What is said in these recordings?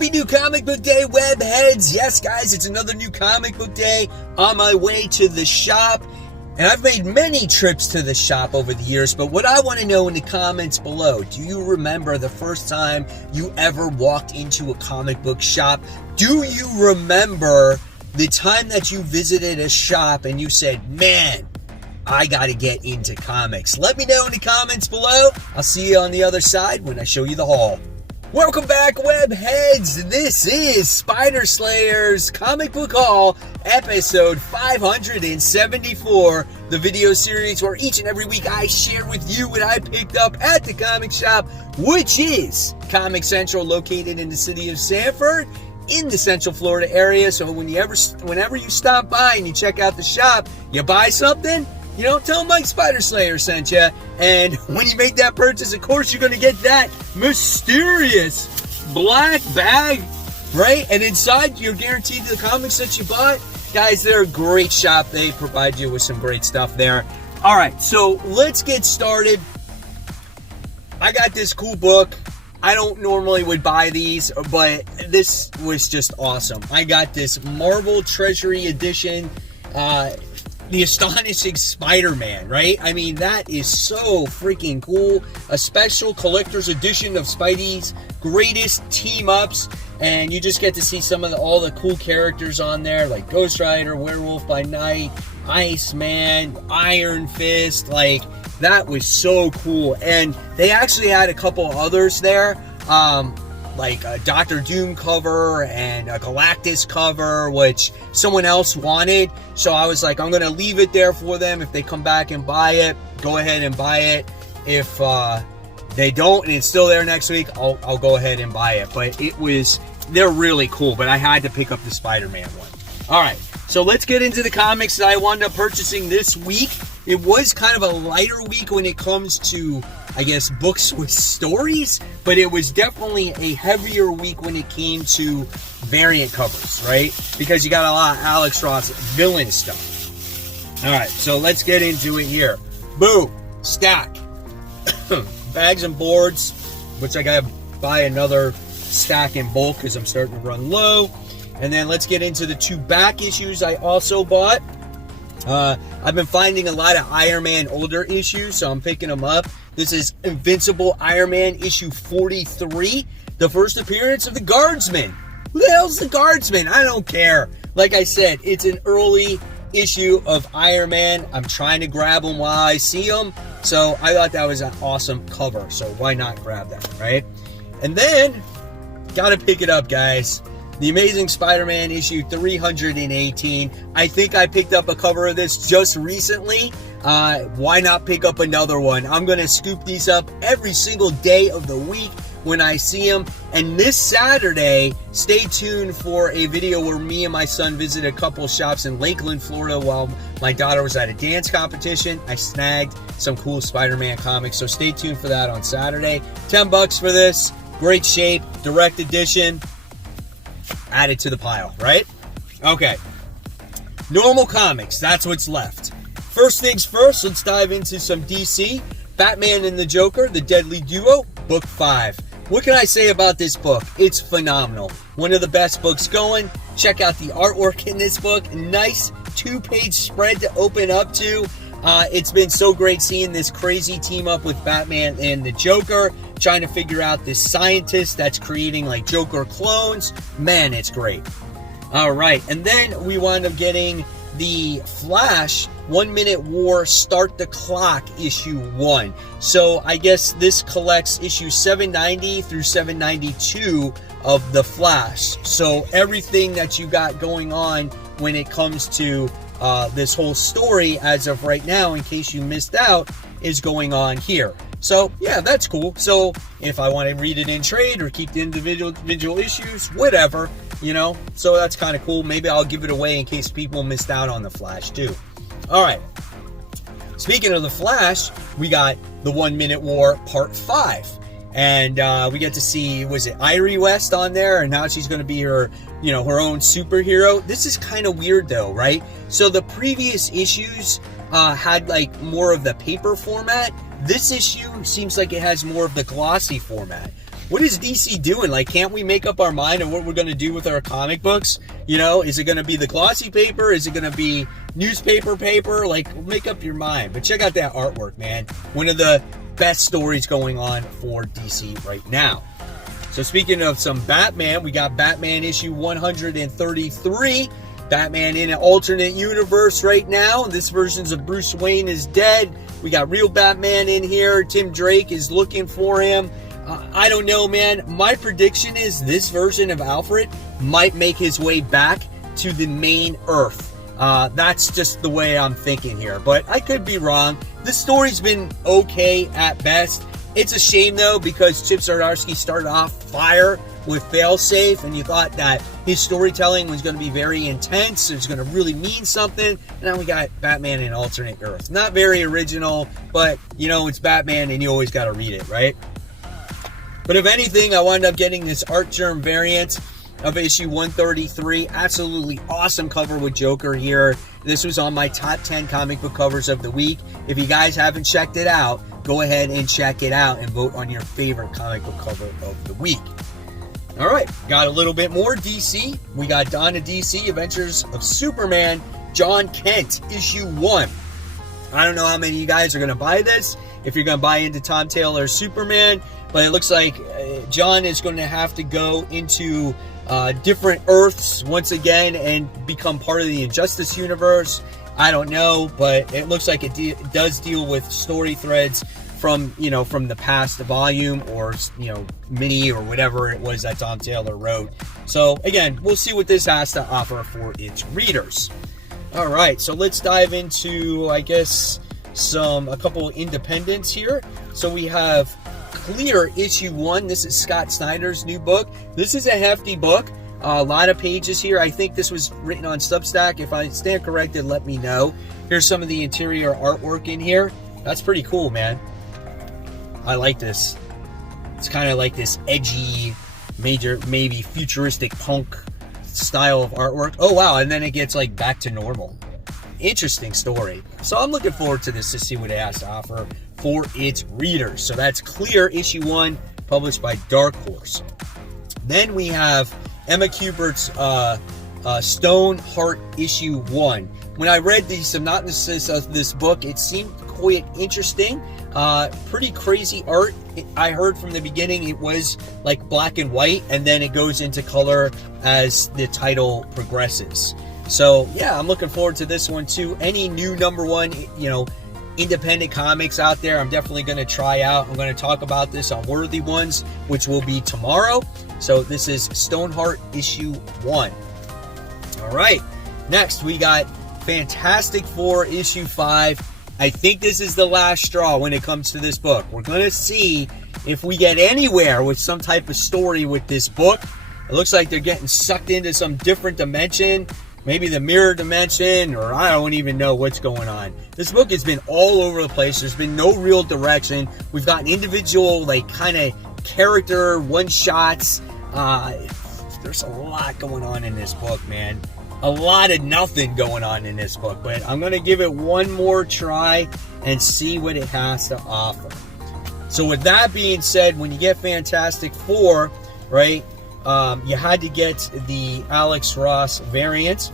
Happy new comic book day, webheads. Yes, guys, it's another new comic book day on my way to the shop. And I've made many trips to the shop over the years, but what I want to know in the comments below, do you remember the first time you ever walked into a comic book shop? Do you remember the time that you visited a shop and you said, man, I got to get into comics? Let me know in the comments below. I'll see you on the other side when I show you the haul. Welcome back, webheads. This is Spider Slayer's Comic Book Haul, episode 574, the video series where each and every week I share with you what I picked up at the comic shop, which is Comic Central, located in the city of Sanford, in the Central Florida area. So whenever you stop by and you check out the shop, you buy something, you don't tell Mike Spider Slayer sent you. And when you make that purchase, of course, you're going to get that mysterious black bag, right? And inside, you're guaranteed the comics that you bought. Guys, they're a great shop. They provide you with some great stuff there. All right, so let's get started. I got this cool book. I don't normally would buy these, but this was just awesome. I got this Marvel Treasury edition, The Astonishing Spider-Man, right? I mean, that is so freaking cool. A special collector's edition of Spidey's greatest team-ups, and you just get to see some of all the cool characters on there, like Ghost Rider, Werewolf by Night, Iceman, Iron Fist. Like, that was so cool. And they actually had a couple others there, like a Doctor Doom cover and a Galactus cover, which someone else wanted. So I was like, I'm going to leave it there for them. If they come back and buy it, go ahead and buy it. If they don't and it's still there next week, I'll go ahead and buy it. But they're really cool, but I had to pick up the Spider-Man one. All right, so let's get into the comics that I wound up purchasing this week. It was kind of a lighter week when it comes to, I guess, books with stories, but it was definitely a heavier week when it came to variant covers, right? Because you got a lot of Alex Ross villain stuff. All right, so let's get into it here. Boom, stack. Bags and boards, which I gotta buy another stack in bulk because I'm starting to run low. And then let's get into the two back issues I also bought. I've been finding a lot of Iron Man older issues, so I'm picking them up. This is Invincible Iron Man issue 43, the first appearance of the Guardsman. Who the hell's the Guardsman? I don't care. Like I said, it's an early issue of Iron Man. I'm trying to grab them while I see them, so I thought that was an awesome cover, so why not grab that, right? And then, gotta pick it up, guys. The Amazing Spider-Man issue 318. I think I picked up a cover of this just recently. Why not pick up another one? I'm going to scoop these up every single day of the week when I see them. And this Saturday, stay tuned for a video where me and my son visit a couple shops in Lakeland, Florida while my daughter was at a dance competition. I snagged some cool Spider-Man comics, so stay tuned for that on Saturday. $10 for this. Great shape, direct edition. Add it to the pile, right? Okay. Normal comics, that's what's left. First things first, let's dive into some DC. Batman and the Joker, The Deadly Duo, Book 5. What can I say about this book? It's phenomenal. One of the best books going. Check out the artwork in this book. Nice 2-page spread to open up to. It's been so great seeing this crazy team up with Batman and the Joker, trying to figure out this scientist that's creating like Joker clones. Man, it's great. All right, and then we wound up getting the Flash 1 Minute War Start the Clock issue 1. So I guess this collects issue 790 through 792 of the Flash. So everything that you got going on when it comes to this whole story as of right now, in case you missed out, is going on here. So yeah, that's cool. So if I want to read it in trade or keep the individual issues, whatever, you know, so that's kind of cool. Maybe I'll give it away in case people missed out on the Flash too. All right, speaking of the Flash, we got the 1 Minute War Part 5. And we get to see, was it Irie West on there? And now she's going to be her, you know, her own superhero. This is kind of weird though, right? So the previous issues had like more of the paper format. This issue seems like it has more of the glossy format. what is DC doing? Like, can't we make up our mind on what we're going to do with our comic books? You know, is it going to be the glossy paper? Is it going to be newspaper paper? Like, make up your mind. But check out that artwork, man. One of the best stories going on for DC right now. So speaking of some Batman, we got Batman issue 133. Batman in an alternate universe right now. This version's of Bruce Wayne is dead. We got real Batman in here. Tim Drake is looking for him. I don't know, man. My prediction is this version of Alfred might make his way back to the main Earth. That's just the way I'm thinking here, but I could be wrong. This story's been okay at best. It's a shame, though, because Chip Zdarsky started off fire with Failsafe, and you thought that his storytelling was going to be very intense. It was going to really mean something. And now we got Batman in alternate Earth. Not very original, but, you know, it's Batman, and you always got to read it, right? But if anything, I wound up getting this Art Germ variant of issue 133. Absolutely awesome cover with Joker here. This was on my top 10 comic book covers of the week. If you guys haven't checked it out, go ahead and check it out and vote on your favorite comic book cover of the week. All right, got a little bit more DC. We got Dawn of DC, Adventures of Superman, John Kent, issue 1. I don't know how many of you guys are going to buy this, if you're going to buy into Tom Taylor's Superman, but it looks like John is going to have to go into different Earths once again and become part of the Injustice universe. I don't know, but it looks like it does deal with story threads from, you know, from the past volume or, you know, mini or whatever it was that Tom Taylor wrote. So again, we'll see what this has to offer for its readers. All right, so let's dive into, I guess, a couple of independents here. So we have Clear issue 1. This is Scott Snyder's new book. This is a hefty book. A lot of pages here. I think this was written on Substack. If I stand corrected, let me know. Here's some of the interior artwork in here. That's pretty cool, man. I like this. It's kind of like this edgy, maybe futuristic punk style of artwork. Oh, wow. And then it gets like back to normal. Interesting story. So I'm looking forward to this to see what it has to offer for its readers. So that's Clear issue 1, published by Dark Horse. Then we have Emma Kubert's Stoneheart issue 1. When I read the synopsis of this book, it seemed quite interesting. Pretty crazy art. I heard from the beginning it was like black and white, and then it goes into color as the title progresses. So yeah, I'm looking forward to this one too. Any new #1, you know, independent comics out there, I'm definitely going to try out. I'm going to talk about this on Worthy Ones, which will be tomorrow. So this is Stoneheart issue 1. All right, next we got Fantastic Four issue 5. I think this is the last straw when it comes to this book. We're going to see if we get anywhere with some type of story with this book. It looks like they're getting sucked into some different dimension. Maybe the mirror dimension, or I don't even know what's going on. This book has been all over the place. There's been no real direction. We've gotten individual, like, kind of character one-shots. There's a lot going on in this book, man. A lot of nothing going on in this book. But I'm going to give it one more try and see what it has to offer. So with that being said, when you get Fantastic Four, right, you had to get the Alex Ross variant,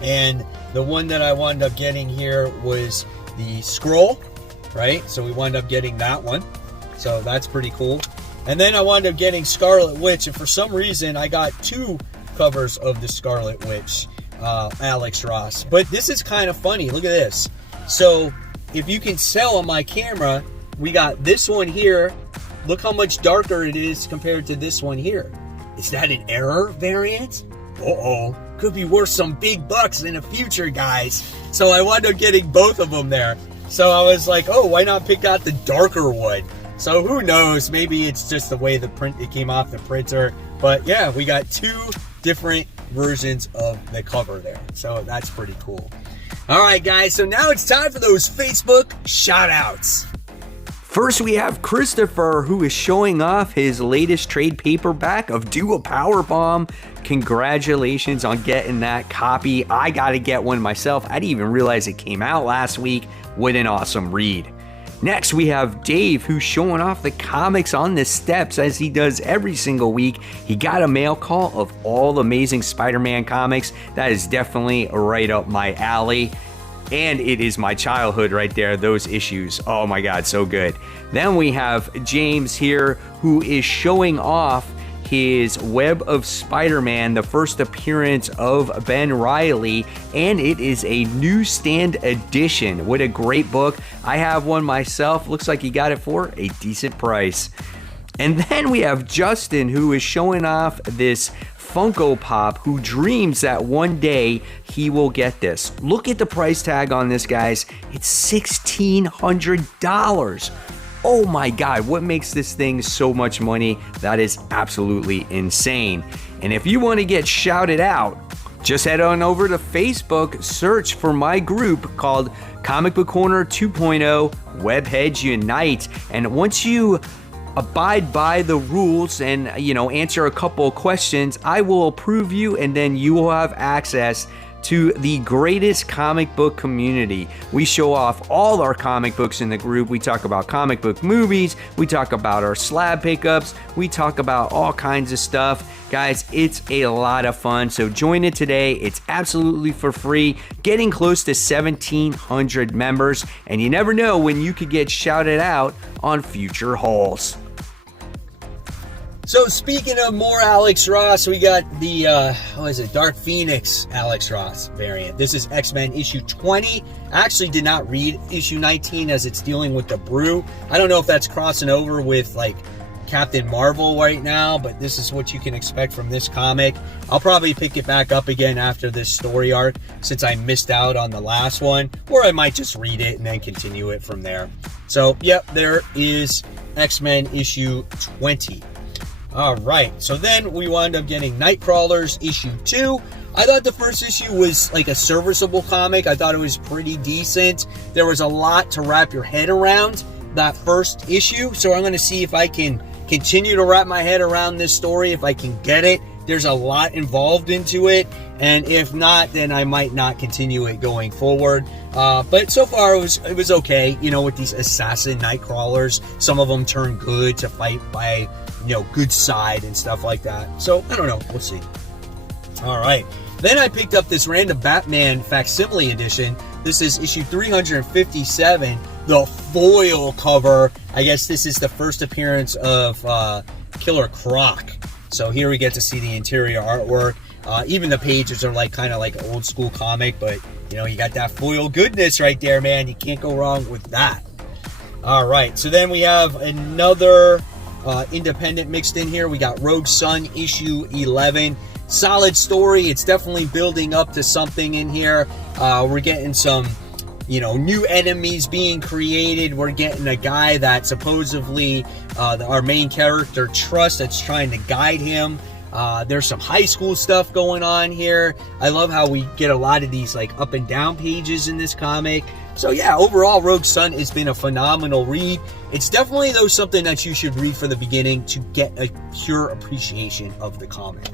and the one that I wound up getting here was the Skrull, right? So we wound up getting that one, so that's pretty cool. And then I wound up getting Scarlet Witch, and for some reason I got 2 covers of the Scarlet Witch, Alex Ross. But this is kind of funny. Look at this. So if you can tell on my camera, we got this one here. Look how much darker it is compared to this one here. Is that an error variant? Uh-oh. Could be worth some big bucks in the future, guys. So I wound up getting both of them there. So I was like, oh, why not pick out the darker one? So who knows? Maybe it's just the way it came off the printer. But yeah, we got 2 different versions of the cover there. So that's pretty cool. All right, guys. So now it's time for those Facebook shout-outs. First, we have Christopher, who is showing off his latest trade paperback of Do a Powerbomb. Congratulations on getting that copy. I got to get one myself. I didn't even realize it came out last week. What an awesome read. Next, we have Dave, who's showing off the comics on the steps as he does every single week. He got a mail call of all the Amazing Spider-Man comics. That is definitely right up my alley. And it is my childhood right there, those issues. Oh my God, so good. Then we have James here, who is showing off his Web of Spider-Man, the first appearance of Ben Reilly, and it is a newsstand edition. What a great book. I have one myself. Looks like he got it for a decent price. And then we have Justin, who is showing off this Funko Pop, who dreams that one day he will get this. Look at the price tag on this, guys. It's $1,600. Oh my God, what makes this thing so much money? That is absolutely insane. And if you want to get shouted out, just head on over to Facebook, search for my group called Comic Book Corner 2.0 Webheads Unite. And once you abide by the rules and, answer a couple of questions, I will approve you, and then you will have access to the greatest comic book community. We show off all our comic books in the group. We talk about comic book movies. We talk about our slab pickups. We talk about all kinds of stuff. Guys, it's a lot of fun. So join it today. It's absolutely for free. Getting close to 1,700 members. And you never know when you could get shouted out on future hauls. So speaking of more Alex Ross, we got the, Dark Phoenix Alex Ross variant. This is X-Men issue 20. I actually did not read issue 19 as it's dealing with the brew. I don't know if that's crossing over with like Captain Marvel right now, but this is what you can expect from this comic. I'll probably pick it back up again after this story arc since I missed out on the last one, or I might just read it and then continue it from there. So, yep, there is X-Men issue 20. All right, so then we wound up getting Nightcrawlers issue 2. I thought the first issue was like a serviceable comic. I thought it was pretty decent. There was a lot to wrap your head around that first issue, so I'm going to see if I can continue to wrap my head around this story, if I can get it. There's a lot involved into it, and if not, then I might not continue it going forward. But so far it was okay, with these assassin Nightcrawlers. Some of them turn good to fight by, good side and stuff like that. So, I don't know. We'll see. All right. Then I picked up this random Batman facsimile edition. This is issue 357, the foil cover. I guess this is the first appearance of Killer Croc. So here we get to see the interior artwork. Even the pages are kind of like an old school comic, but you got that foil goodness right there, man. You can't go wrong with that. All right, so then we have another independent mixed in here. We got Rogue Sun issue 11. Solid story. It's definitely building up to something in here. We're getting some, new enemies being created. We're getting a guy that supposedly our main character trusts, that's trying to guide him. There's some high school stuff going on here. I love how we get a lot of these up and down pages in this comic. So yeah, overall, Rogue Sun has been a phenomenal read. It's definitely, though, something that you should read from the beginning to get a pure appreciation of the comic.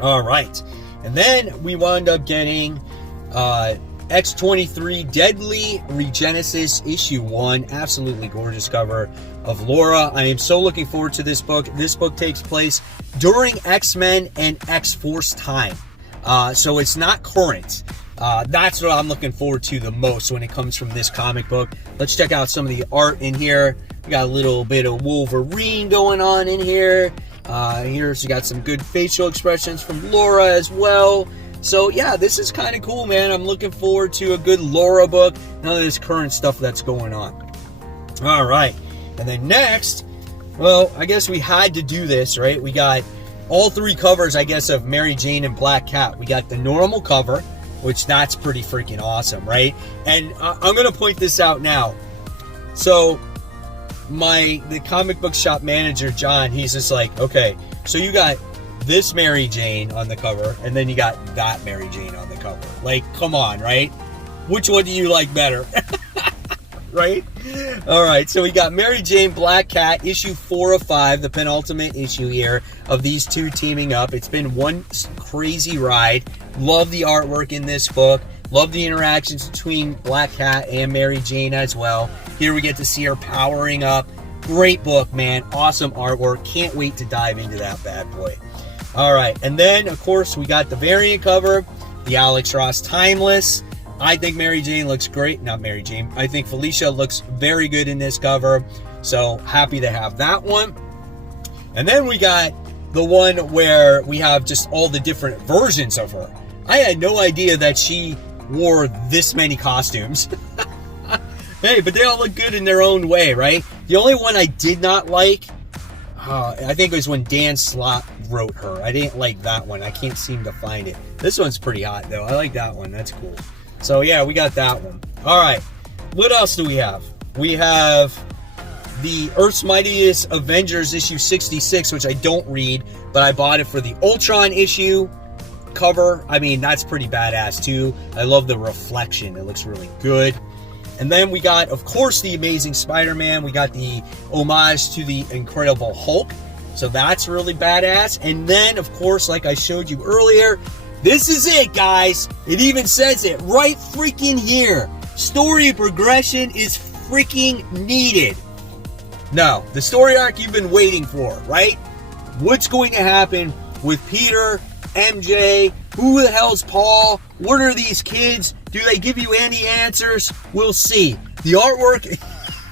All right. And then we wound up getting X-23 Deadly Regenesis issue 1. Absolutely gorgeous cover of Laura. I am so looking forward to this book. This book takes place during X-Men and X-Force time. So it's not current. That's what I'm looking forward to the most when it comes from this comic book. Let's check out some of the art in here. We got a little bit of Wolverine going on in here. Here's we got some good facial expressions from Laura as well. So yeah, this is kind of cool, man. I'm looking forward to a good Laura book. None of this current stuff that's going on. All right. And then next, well, I guess we had to do this, right? We got all three covers, I guess, of Mary Jane and Black Cat. We got the normal cover, which that's pretty freaking awesome, right? And I'm going to point this out now. So the comic book shop manager, John, he's just like, okay, so you got this Mary Jane on the cover, and then you got that Mary Jane on the cover. Come on, right? Which one do you like better? Right? All right, so we got Mary Jane, Black Cat, issue 4 of 5, the penultimate issue here of these two teaming up. It's been one crazy ride. Love the artwork in this book. Love the interactions between Black Cat and Mary Jane as well. Here we get to see her powering up. Great book, man. Awesome artwork. Can't wait to dive into that bad boy. All right, and then, of course, we got the variant cover, the Alex Ross Timeless. I think Mary Jane looks great. Not Mary Jane. I think Felicia looks very good in this cover. So happy to have that one. And then we got the one where we have just all the different versions of her. I had no idea that she wore this many costumes. Hey, but they all look good in their own way, right? The only one I did not like, I think it was when Dan Slott wrote her. I didn't like that one. I can't seem to find it. This one's pretty hot, though. I like that one. That's cool. So, yeah, we got that one. All right. What else do we have? We have the Earth's Mightiest Avengers issue 66, which I don't read, but I bought it for the Ultron issue cover. I mean, that's pretty badass, too. I love the reflection. It looks really good. And then we got, of course, the Amazing Spider-Man. We got the homage to the Incredible Hulk. So that's really badass. And then, of course, like I showed you earlier, this is it, guys. It even says it right freaking here. Story progression is freaking needed. Now, the story arc you've been waiting for, right? What's going to happen with Peter, MJ, who the hell's Paul? What are these kids? Do they give you any answers? We'll see. The artwork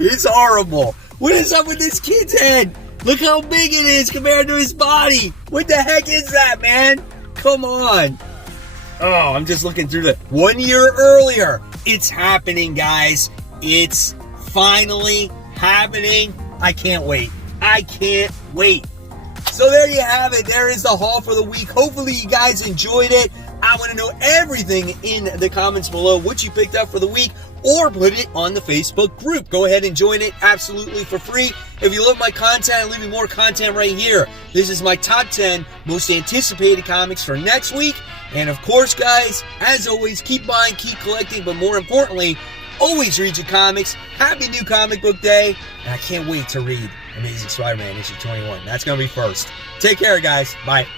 is horrible. What is up with this kid's head? Look how big it is compared to his body. What the heck is that, man? Come on. Oh, I'm just looking through the 1 year earlier. It's happening, guys. It's finally happening. I can't wait. I can't wait. So there you have it. There is the haul for the week. Hopefully you guys enjoyed it. I want to know everything in the comments below, what you picked up for the week, or put it on the Facebook group. Go ahead and join it absolutely for free. If you love my content, I'm leaving more content right here. This is my top 10 most anticipated comics for next week. And of course, guys, as always, keep buying, keep collecting, but more importantly, always read your comics. Happy New Comic Book Day. And I can't wait to read Amazing Spider-Man issue 21. That's going to be first. Take care, guys. Bye.